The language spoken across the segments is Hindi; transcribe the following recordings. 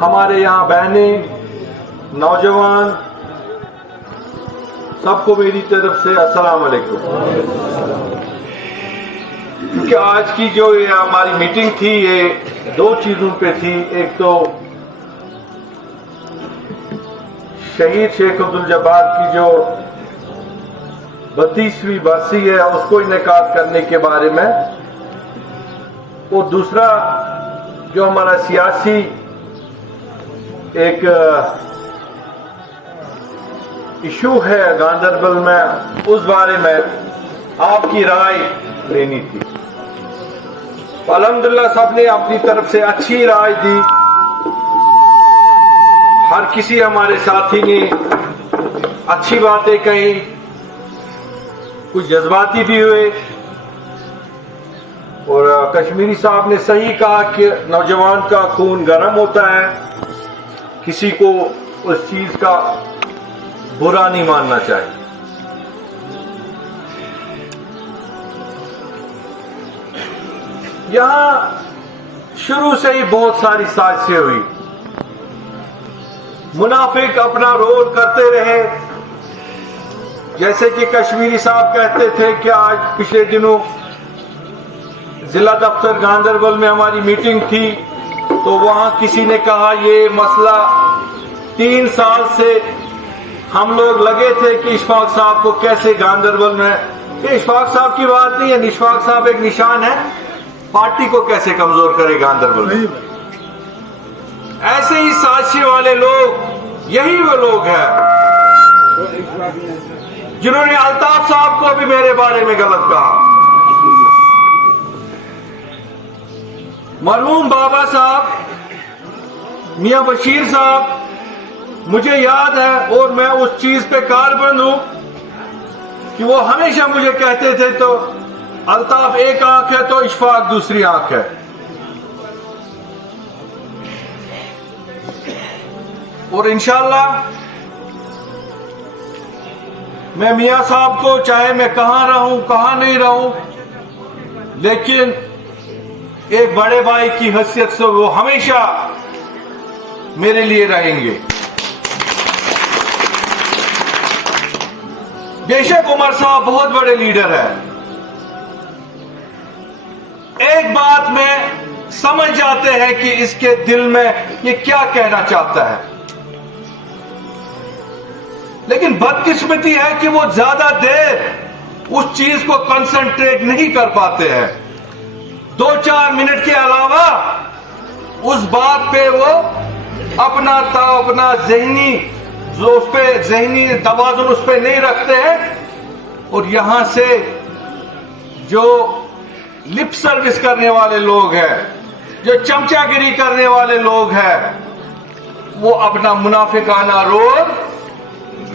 हमारे यहाँ बहनें, नौजवान, सबको मेरी तरफ से अस्सलाम वालेकुम। क्योंकि आज की जो ये हमारी मीटिंग थी ये दो चीजों पे थी। एक तो शहीद शेख अब्दुल जब्बार की जो 32वीं बरसी है उसको इनेकाद करने के बारे में, और दूसरा जो हमारा सियासी एक इशू है गांधरबल में, उस बारे में आपकी राय लेनी थी। अल्हम्दुलिल्लाह सबने अपनी तरफ से अच्छी राय दी। हर किसी हमारे साथी ने अच्छी बातें कही, कुछ जज्बाती भी हुए, और कश्मीरी साहब ने सही कहा कि नौजवान का खून गर्म होता है, किसी को उस चीज का बुरा नहीं मानना चाहिए। यहां शुरू से ही बहुत सारी साजिशें हुई। मुनाफिक अपना रोल करते रहे। जैसे कि कश्मीरी साहब कहते थे कि आज पिछले दिनों जिला दफ्तर गांधरबल में हमारी मीटिंग थी, तो वहां किसी ने कहा ये मसला 3 साल से हम लोग लगे थे कि इशफाक साहब को कैसे गांधरबल में, ये इशफाक साहब की बात नहीं है, इशफाक साहब एक निशान है, पार्टी को कैसे कमजोर करे गांधरबल में। ऐसे ही साजिश वाले लोग यही वो लोग हैं जिन्होंने अल्ताफ साहब को भी मेरे बारे में गलत कहा। मरहूम बाबा साहब, मियां बशीर साहब, मुझे याद है और मैं उस चीज पे कारबंद हूं कि वो हमेशा मुझे कहते थे तो अल्ताफ एक आंख है तो इशफाक दूसरी आंख है। और इंशाअल्लाह मैं मियां साहब को, चाहे मैं कहां रहूं कहां नहीं रहूं, लेकिन एक बड़े भाई की हैसियत से वो हमेशा मेरे लिए रहेंगे। बेशक उमर साहब बहुत बड़े लीडर है, एक बात में समझ जाते हैं कि इसके दिल में ये क्या कहना चाहता है, लेकिन बदकिस्मती है कि वो ज्यादा देर उस चीज को कंसंट्रेट नहीं कर पाते हैं। 2-4 मिनट के अलावा उस बात पे वो अपना जहनी जो उस पे जहनी तवाजुन उस पे नहीं रखते हैं। और यहां से जो लिप सर्विस करने वाले लोग हैं, जो चमचागिरी करने वाले लोग हैं, वो अपना मुनाफिकाना रोल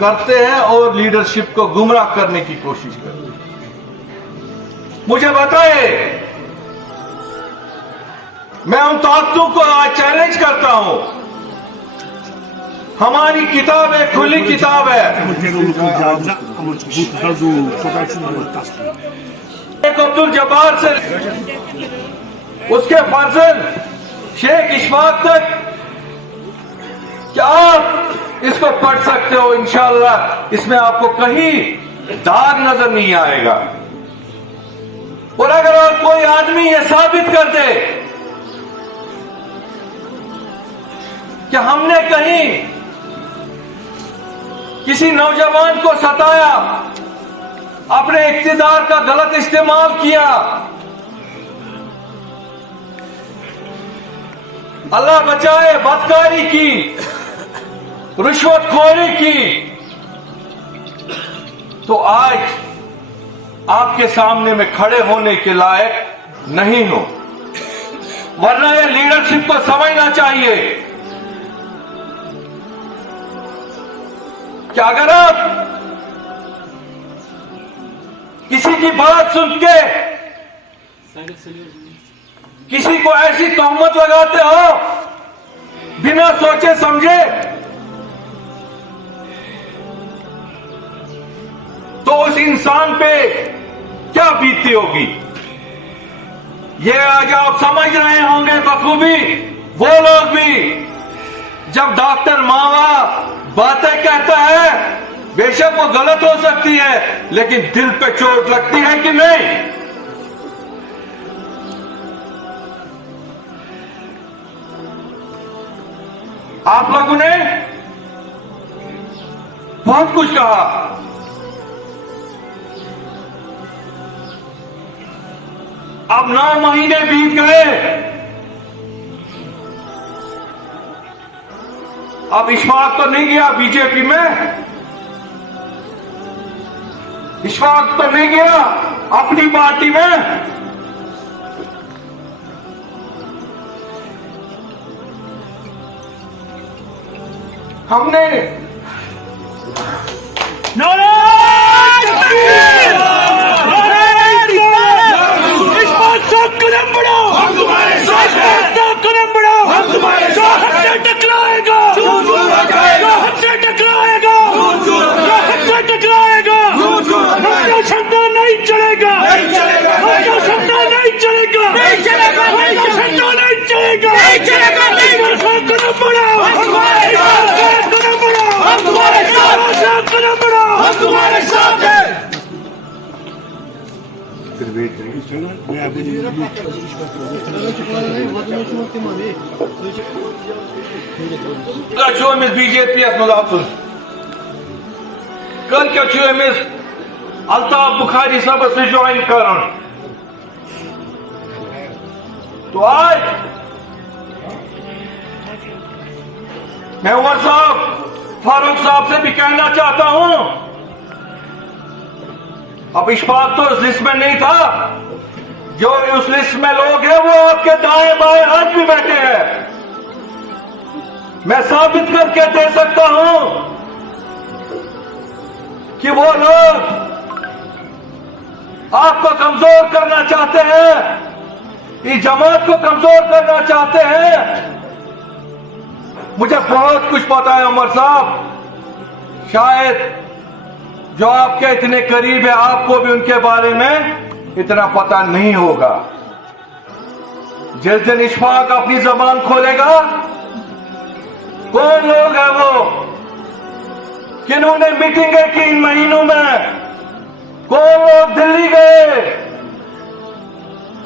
करते हैं और लीडरशिप को गुमराह करने की कोशिश करते हैं। मुझे बताए, मैं उन ताकतों को आज चैलेंज करता हूं। हमारी किताब एक खुली किताब है। शेख अब्दुल जब्बार से उसके फर्जंद शेख इशफाक तक, क्या आप इसको पढ़ सकते हो। इंशाअल्लाह इसमें आपको कहीं दाग नजर नहीं आएगा। और अगर कोई आदमी ये साबित कर दे कि हमने कहीं किसी नौजवान को सताया, अपने इख्तिदार का गलत इस्तेमाल किया, अल्लाह बचाए बदकारी की, रिश्वतखोरी की, तो आज आपके सामने में खड़े होने के लायक नहीं हो। वरना ये लीडरशिप को समझना चाहिए कि अगर आप किसी की बात सुन के किसी को ऐसी तोहमत लगाते हो बिना सोचे समझे, तो उस इंसान पे क्या बीती होगी ये आज आप समझ रहे होंगे बखूबी। वो लोग भी जब डॉक्टर मावा बातें कहता है, बेशक वो गलत हो सकती है, लेकिन दिल पे चोट लगती है कि नहीं? आप लोगों ने बहुत कुछ कहा, अब 9 महीने बीत गए, अब इशफाक तो नहीं गया बीजेपी में, इशफाक तो नहीं गया अपनी पार्टी में। हमने बीजेपी कल क्या अल्ताफ बुखारी साहब से ज्वाइन कर, तो आज मैं उमर साहब फारूक साहब से भी कहना चाहता हूं, अब इशफाक तो उस लिस्ट में नहीं था, जो उस लिस्ट में लोग हैं वो आपके दाएं बाएं आज भी बैठे हैं। मैं साबित करके दे सकता हूं कि वो लोग आपको कमजोर करना चाहते हैं, इस जमात को कमजोर करना चाहते हैं। मुझे बहुत कुछ पता है उमर साहब, शायद जो आपके इतने करीब है आपको भी उनके बारे में इतना पता नहीं होगा। जिस दिन इशफाक अपनी जबान खोलेगा, कौन लोग हैं वो, किन्होंने मीटिंगें की इन महीनों में, कौन लोग दिल्ली गए,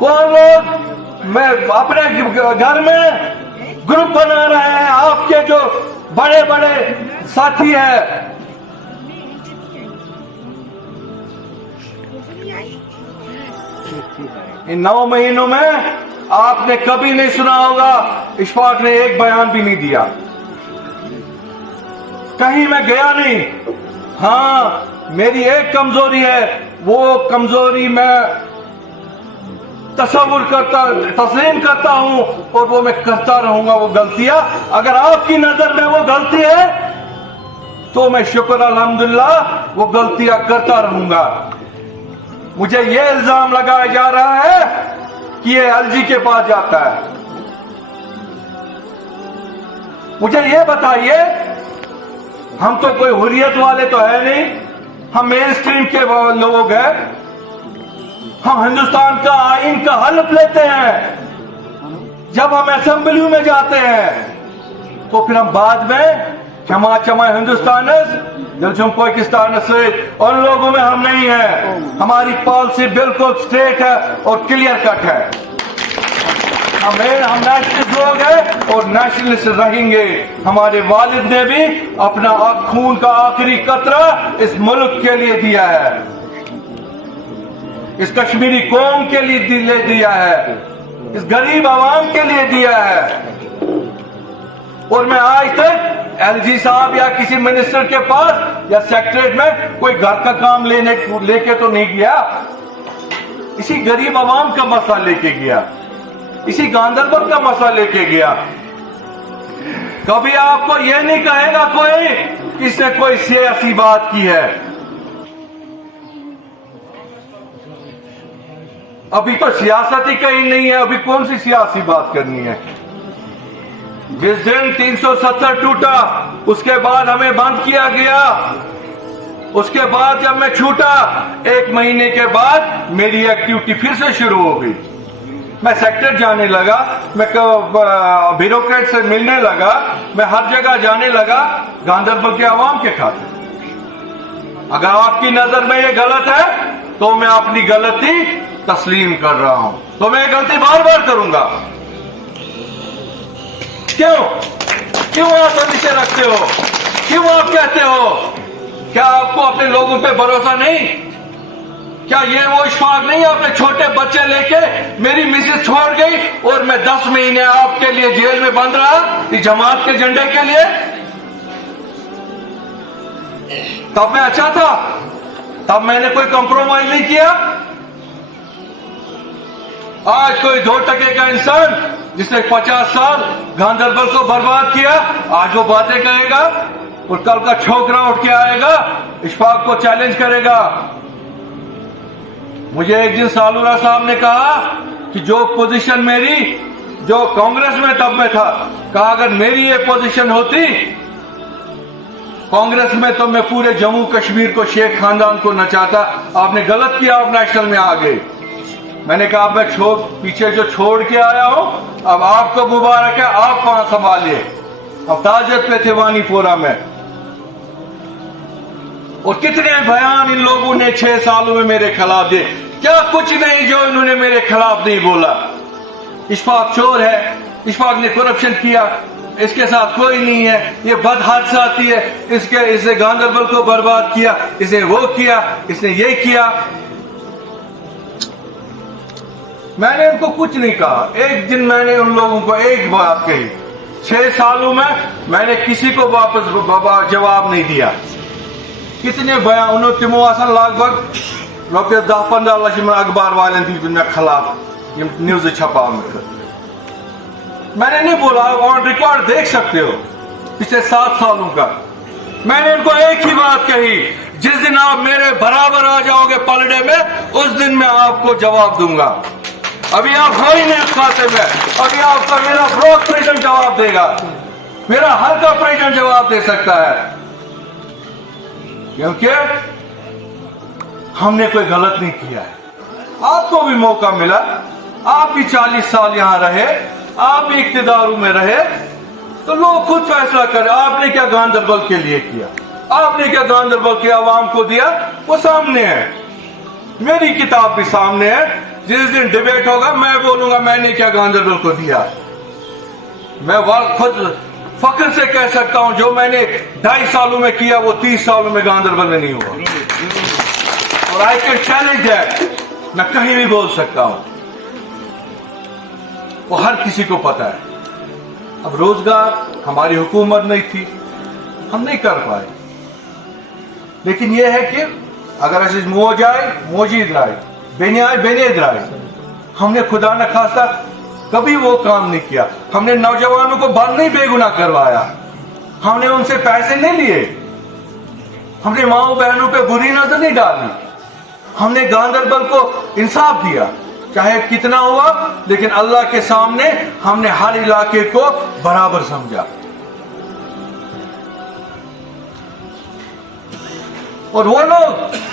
कौन लोग मैं अपने घर में ग्रुप बना रहे हैं, आपके जो बड़े बड़े साथी हैं, इन 9 महीनों में आपने कभी नहीं सुना होगा इशफाक ने एक बयान भी नहीं दिया, कहीं मैं गया नहीं। हां, मेरी एक कमजोरी है, वो कमजोरी मैं तस्वीर करता तस्लीम करता हूं और वो मैं करता रहूंगा। वो गलतियां अगर आपकी नजर में वो गलती है तो मैं शुक्र अल्हम्दुलिल्लाह वो गलतियां करता रहूंगा। मुझे ये इल्जाम लगाया जा रहा है कि ये एलजी के पास जाता है। मुझे ये बताइए, हम तो कोई हुर्रियत वाले तो है नहीं, हम मेन स्ट्रीम के लोग हैं, हम हिंदुस्तान का आइन का हल्फ लेते हैं। जब हम असेंबली में जाते हैं तो फिर हम बाद में क्षमा क्षमा हिंदुस्तान दिलजुम पाकिस्तान से उन लोगों में हम नहीं है। हमारी पॉलिसी बिल्कुल स्ट्रेट है और क्लियर कट है। हम नेशनलिस्ट लोग हैं और नेशनलिस्ट रहेंगे। हमारे वालिद ने भी अपना खून का आखिरी कतरा इस मुल्क के लिए दिया है, इस कश्मीरी कौम के लिए दिया है, इस गरीब आवाम के लिए दिया है। और मैं आज तक एलजी साहब या किसी मिनिस्टर के पास या सेक्रेटरीट में कोई घर का काम लेके तो नहीं गया, इसी गरीब आवाम का मसला लेके गया, इसी गांधरबल का मसला लेके गया। कभी आपको यह नहीं कहेगा कोई किसने कोई सियासी बात की है। अभी तो सियासत ही कहीं नहीं है, अभी कौन सी सियासी बात करनी है। जिस दिन 370 टूटा उसके बाद हमें बंद किया गया, उसके बाद जब मैं छूटा 1 महीने के बाद मेरी एक्टिविटी फिर से शुरू हो गई। मैं सेक्टर जाने लगा, मैं ब्यूरोक्रेट से मिलने लगा, मैं हर जगह जाने लगा गांधरबल के आवाम के खातिर। अगर आपकी नजर में ये गलत है तो मैं अपनी गलती तस्लीम कर रहा हूं, तो मैं ये गलती बार बार करूंगा। क्यों आप अंदेशे रखते हो? क्यों आप कहते हो? क्या आपको अपने लोगों पे भरोसा नहीं? क्या ये वो इश्फाक नहीं? आपने छोटे बच्चे लेके मेरी मिसेज छोड़ गई और मैं 10 महीने आपके लिए जेल में बंद रहा इस जमात के झंडे के लिए। तब मैं अच्छा था, तब मैंने कोई कंप्रोमाइज नहीं किया। आज कोई 2 टके का इंसान जिसने 50 साल गांधरबल को बर्बाद किया, आज वो बातें कहेगा और कल का छोकरा उठ के आएगा, इश्फाक को चैलेंज करेगा। मुझे एक दिन सालूरा साहब ने कहा कि जो पोजीशन मेरी, जो कांग्रेस में तब में था, कहा अगर मेरी ये पोजीशन होती कांग्रेस में तो मैं पूरे जम्मू कश्मीर को, शेख खानदान को नचाता। आपने गलत किया, आप नेशनल में आ गए। मैंने कहा मैं पीछे जो छोड़ के आया हूं, अब आपको मुबारक है, आप वहां संभालिए। अब ताजत पे थे वानीपोरा में, और कितने बयान इन लोगों ने 6 सालों में मेरे खिलाफ दिए। क्या कुछ नहीं जो इन्होंने मेरे खिलाफ नहीं बोला। इश्फाक चोर है, इश्फाक ने करप्शन किया, इसके साथ कोई नहीं है, ये बद हादसाती है, इसने गांधरबल को बर्बाद किया, इसने वो किया, इसने ये किया। मैंने उनको कुछ नहीं कहा। एक दिन मैंने उन लोगों को एक बात कही, 6 सालों में मैंने किसी को वापस जवाब नहीं दिया। कितने बयान उन्होंने तिमो आसन लगभग रुपये 10-15 लक्ष में अखबार वाले दी मे खिलाफ न्यूज छपा। मैंने नहीं बोला, ऑन रिकॉर्ड देख सकते हो पिछले 7 सालों का। मैंने उनको एक ही बात कही, जिस दिन आप मेरे बराबर आ जाओगे पलड़े में, उस दिन मैं आपको जवाब दूंगा। अभी आप हो ही नहीं उस खाते में, अभी आपका मेरा ब्लॉक प्रेसिडेंट जवाब देगा, मेरा हल्का प्रेसिडेंट जवाब दे सकता है, क्योंकि हमने कोई गलत नहीं किया है। आपको भी मौका मिला, आप भी 40 साल यहां रहे, आप भी इख्तिदारों में रहे, तो लोग खुद फैसला करें। आपने क्या गांधरबल के लिए किया, आपने क्या गांधरबल के आवाम को दिया, वो सामने है। मेरी किताब भी सामने है। जिस दिन डिबेट होगा मैं बोलूंगा मैंने क्या गांधरबल को दिया। मैं खुद फख्र से कह सकता हूं, जो मैंने 2.5 सालों में किया वो 30 सालों में गांधरबल में नहीं हुआ। और आई कैन चैलेंज है, मैं कहीं भी बोल सकता हूं, वो हर किसी को पता है। अब रोजगार हमारी हुकूमत नहीं थी, हम नहीं कर पाए, लेकिन यह है कि अगर अस मोजाए मोजी द्राय बेनियाय बेने द्राय, हमने खुदा न खासा कभी वो काम नहीं किया। हमने नौजवानों को बंद नहीं बेगुनाह करवाया, हमने उनसे पैसे नहीं लिए, हमने माओ बहनों पे बुरी नजर नहीं डाली, हमने गांधरबल को इंसाफ दिया, चाहे कितना हुआ, लेकिन अल्लाह के सामने हमने हर इलाके को बराबर समझा। और वो लोग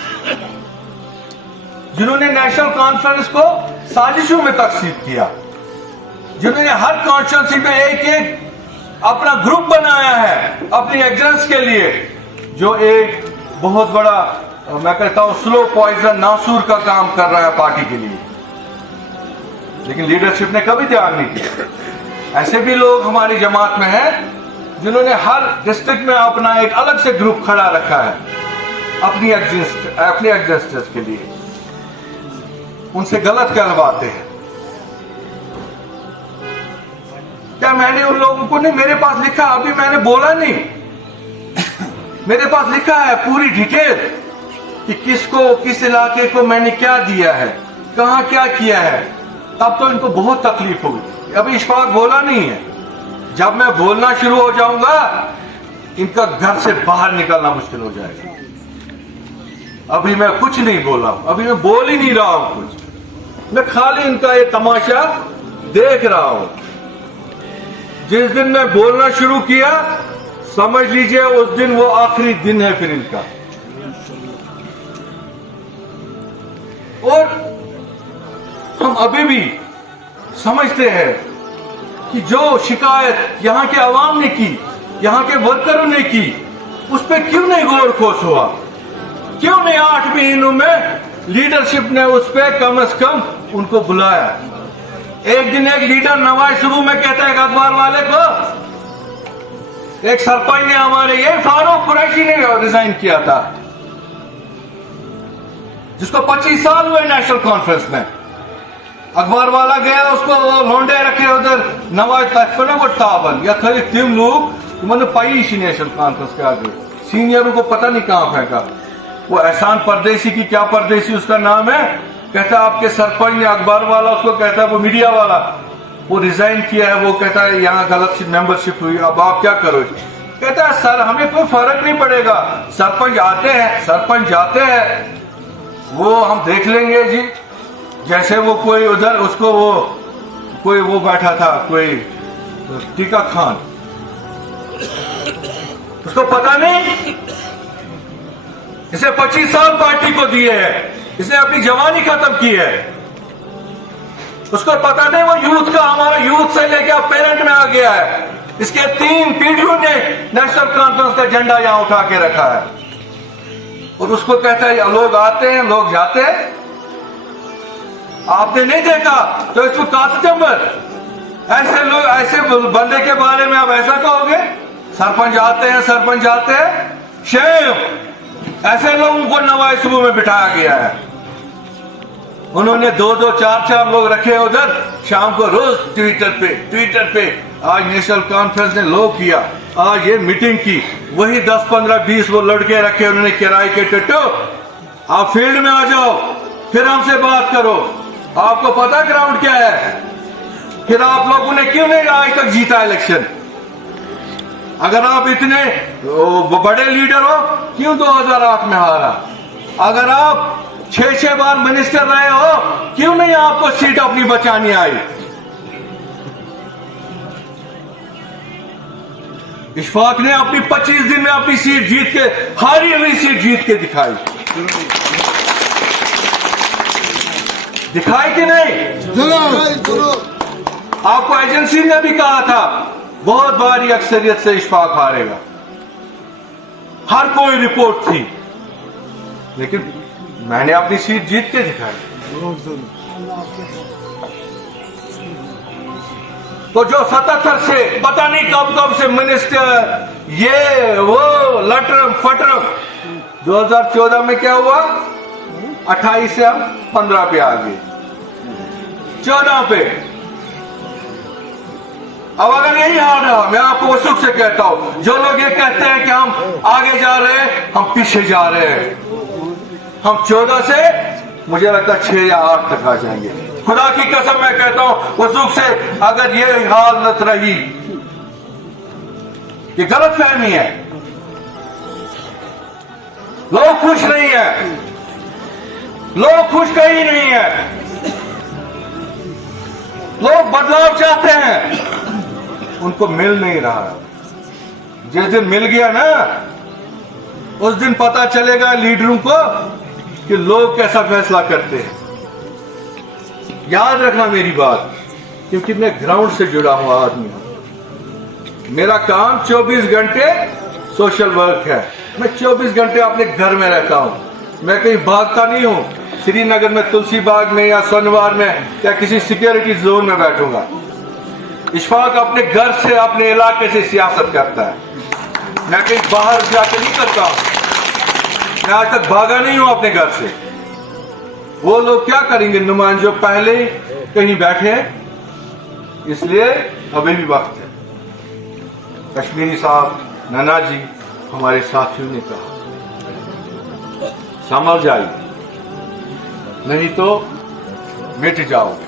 जिन्होंने नेशनल कॉन्फ्रेंस को साजिशों में तकसीम किया, जिन्होंने हर कॉन्स्टिट्यूंसी में एक अपना ग्रुप बनाया है अपनी एग्जेंस के लिए, जो एक बहुत बड़ा, मैं कहता हूं, स्लो पॉइजन नासूर का काम कर रहा है पार्टी के लिए, लेकिन लीडरशिप ने कभी ध्यान नहीं दिया। ऐसे भी लोग हमारी जमात में हैं जिन्होंने हर डिस्ट्रिक्ट में अपना एक अलग से ग्रुप खड़ा रखा है अपनी एग्जिस्टेंस के लिए। उनसे गलत कहलवाते हैं। क्या मैंने उन लोगों को नहीं, मेरे पास लिखा, अभी मैंने बोला नहीं, मेरे पास लिखा है पूरी डिटेल कि किसको, किस इलाके को मैंने क्या दिया है, कहां क्या किया है। तब तो इनको बहुत तकलीफ होगी। अभी इश्फाक बोला नहीं है, जब मैं बोलना शुरू हो जाऊंगा इनका घर से बाहर निकलना मुश्किल हो जाएगा। अभी मैं कुछ नहीं बोला, अभी मैं बोल ही नहीं रहा हूं कुछ, मैं खाली इनका ये तमाशा देख रहा हूं। जिस दिन मैं बोलना शुरू किया, समझ लीजिए उस दिन वो आखिरी दिन है फिर इनका। और हम अभी भी समझते हैं कि जो शिकायत यहाँ के अवाम ने की, यहाँ के वर्करों ने की, उस पर क्यों नहीं गौर खोज हुआ? क्यों नहीं 8 महीनों में लीडरशिप ने उस पर कम से कम उनको बुलाया? एक दिन एक लीडर नवाज शुरू में कहता है एक अखबार वाले को, एक सरपंच ने हमारे ये फारूक कुरैशी ने रिजाइन किया था, जिसको 25 साल हुए नेशनल कॉन्फ्रेंस में। अखबार वाला गया, उसको लोंडे रखे उधर नवाज वो ताबन या खरी तीन लोग मतलब पाई नेशनल कॉन्फ्रेंस के आगे सीनियरों को पता नहीं कहां फेंका। वो एहसान परदेसी की क्या परदेसी उसका नाम है, कहता है आपके सरपंच ने, अखबार वाला उसको कहता है, वो मीडिया वाला, वो रिजाइन किया है, वो कहता है यहाँ गलत मेंबरशिप हुई, अब आप क्या करोगे? कहता है सर हमें कोई फर्क नहीं पड़ेगा, सरपंच आते हैं, सरपंच जाते हैं, वो हम देख लेंगे जी। जैसे वो कोई उधर उसको वो कोई वो बैठा था, कोई टीका खान, उसको पता नहीं इसे 25 साल पार्टी को दिए हैं, इसने अपनी जवानी खत्म की है, उसको पता नहीं वो यूथ का, हमारा यूथ से लेकर पेरेंट में आ गया है, इसके 3 पीढ़ियों ने नेशनल कॉन्फ्रेंस का झंडा यहां उठा के रखा है, और उसको कहता है लोग आते हैं लोग जाते हैं। आपने नहीं देखा तो इसको कांस्टेबल, ऐसे लोग, ऐसे बंदे के बारे में आप ऐसा कहोगे? सरपंच आते हैं, सरपंच जाते हैं, शेम। ऐसे लोगों को नवाज शुरू में बिठाया गया है। उन्होंने 2-2, 4-4 लोग रखे उधर, शाम को रोज ट्विटर पे आज नेशनल कॉन्फ्रेंस ने लो किया, आज ये मीटिंग की, वही 10, 15, 20 वो लड़के रखे उन्होंने किराए के टट्टो। आप फील्ड में आ जाओ, फिर हमसे बात करो, आपको पता ग्राउंड क्या है। फिर आप लोगों ने क्यों नहीं आज तक जीता इलेक्शन? अगर आप इतने बड़े लीडर हो, क्यों 2008 में हारा? अगर आप 6 बार मिनिस्टर रहे हो, क्यों नहीं आपको सीट अपनी बचानी आई? इशफाक ने अपनी 25 दिन में अपनी सीट जीत के, हारी हुई सीट जीत के दिखाई कि नहीं? आपको एजेंसी ने भी कहा था बहुत भारी अक्सरियत से इशफाक हारेगा, हर कोई रिपोर्ट थी, लेकिन मैंने अपनी सीट जीत के दिखाई। तो जो 77 से पता नहीं कब से मिनिस्टर, ये वो लटरम फटरम, 2014 में क्या हुआ? 28 से हम 15 पे आ गए, 14 पे। अब अगर यही हाल रहा, मैं आपको सुख से कहता हूं, जो लोग ये कहते हैं कि हम आगे जा रहे हैं, हम पीछे जा रहे हैं। हम 14 से मुझे लगता है 6 या 8 तक आ जाएंगे। खुदा की कसम मैं कहता हूं, सुख से अगर ये हालत रही, ये गलत फहमी है, लोग खुश नहीं है, लोग खुश कहीं नहीं है, लोग बदलाव चाहते हैं, उनको मिल नहीं रहा। जिस दिन मिल गया ना, उस दिन पता चलेगा लीडरों को कि लोग कैसा फैसला करते हैं। याद रखना मेरी बात, क्योंकि मैं ग्राउंड से जुड़ा हुआ आदमी हूं। मेरा काम 24 घंटे सोशल वर्क है। मैं 24 घंटे अपने घर में रहता हूं, मैं कहीं भागता नहीं हूं। श्रीनगर में तुलसी बाग में या सोनवार में या किसी सिक्योरिटी जोन में बैठूंगा। इशफाक अपने घर से, अपने इलाके से सियासत करता है, मैं कहीं बाहर जाकर नहीं करता हूं। मैं आज तक भागा नहीं हूं अपने घर से। वो लोग क्या करेंगे, नुमाइंदे जो पहले कहीं बैठे हैं, इसलिए अभी भी वक्त है। कश्मीरी साहब, नन्ना जी, हमारे साथियों ने कहा संभल जाइए, नहीं तो मिट जाओगे।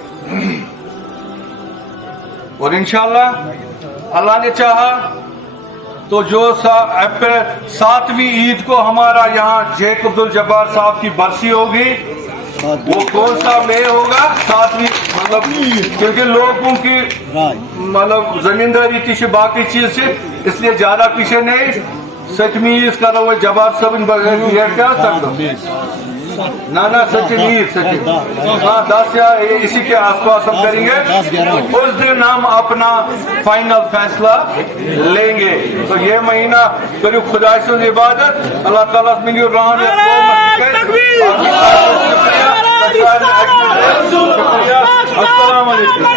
और इंशाल्लाह अल्लाह ने चाहा तो जो 7वीं ईद को हमारा यहाँ शेख अब्दुल जब्बार साहब की बरसी होगी, वो कौन सा में होगा? 7वीं, मतलब क्योंकि लोगों की मतलब जमींदारी थी से बाकी चीज से, इसलिए ज्यादा पीछे नहीं। 7वीं ईद का वो जब्बार साहब क्या ना सचिन हाँ 10 या इसी के आसपास हम करेंगे। उस दिन हम अपना फाइनल फैसला लेंगे। तो ये महीना करियो खुदा से इबादत, अल्लाह ताला मिलियो राम अस्सलाम वालेकुम।